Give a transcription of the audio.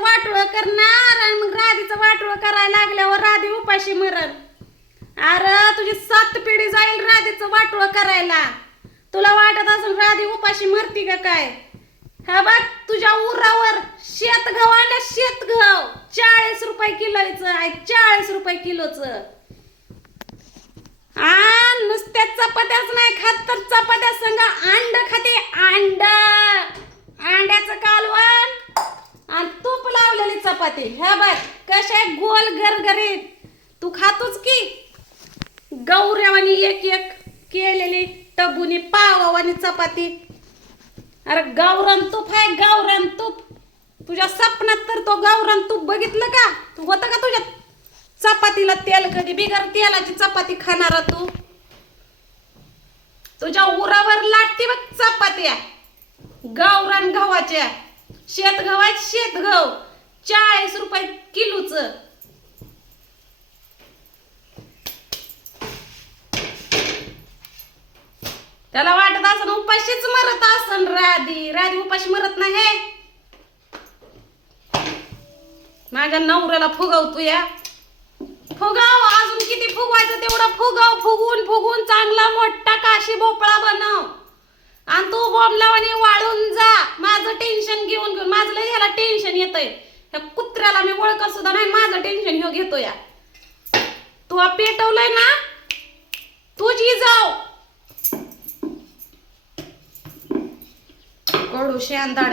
राधीचं वाटोळं करणार आणि मग राधीचं वाटोळं करायला लागल्यावर राधी उपाशी मरण. अरे तुझी 7 पिढी जाईल राधीचं वाटोळं करायला. तुला वाटत असेल राधी उपाशी मरती का काय? हा बघ तुझ्या उरावर शेतगव आल्या, शेतगव 40 रुपये किलोचं आहे, 40 रुपये किलोचं. नुसत्या चपात्याच नाही खात तर चपात्या संग अंड खाते, अंड, अंड्याचं कालवण आणि तूप लावलेली चपाती. हे बघ कशा गोल गरगरीत. तू खातोच की गौऱ्यावानी एक एक केलेली टबुनी पावावानी चपाती. अरे गावरान तूप आहे, गावरान तूप. तुझ्या स्वप्नात तर तो गावरान तूप बघितलं का? तू होतं का तुझ्या चपातीला तेल? कधी बिगर तेलाची चपाती खाणार तू? तुझ्या उरावर लाटती बघ चपात्या गावरान गव्हाच्या. शेतगव आहे, शेतगव 40 रुपये किलोच. त्याला वाटत असं उपाशीच मरत असन राधी. राधी उपाशी मरत नाही. माझ्या नवऱ्याला फुगवतो या. फुगाव, अजून किती फुगवायचं तेवढं फुगाव. फुगून फुगून चांगला मोठा काशी भोपळा बनव आणि तू बोंबलावानी वाळून जा. माझं टेन्शन घेऊन घेऊन माझं लय ह्याला टेन्शन येतंय. ह्या कुत्र्याला मी ओळखत सुद्धा नाही, माझं टेन्शन ह्यो घेतो या. तू पेटवलंय ना, तुझी जाव कडू शेंदाड.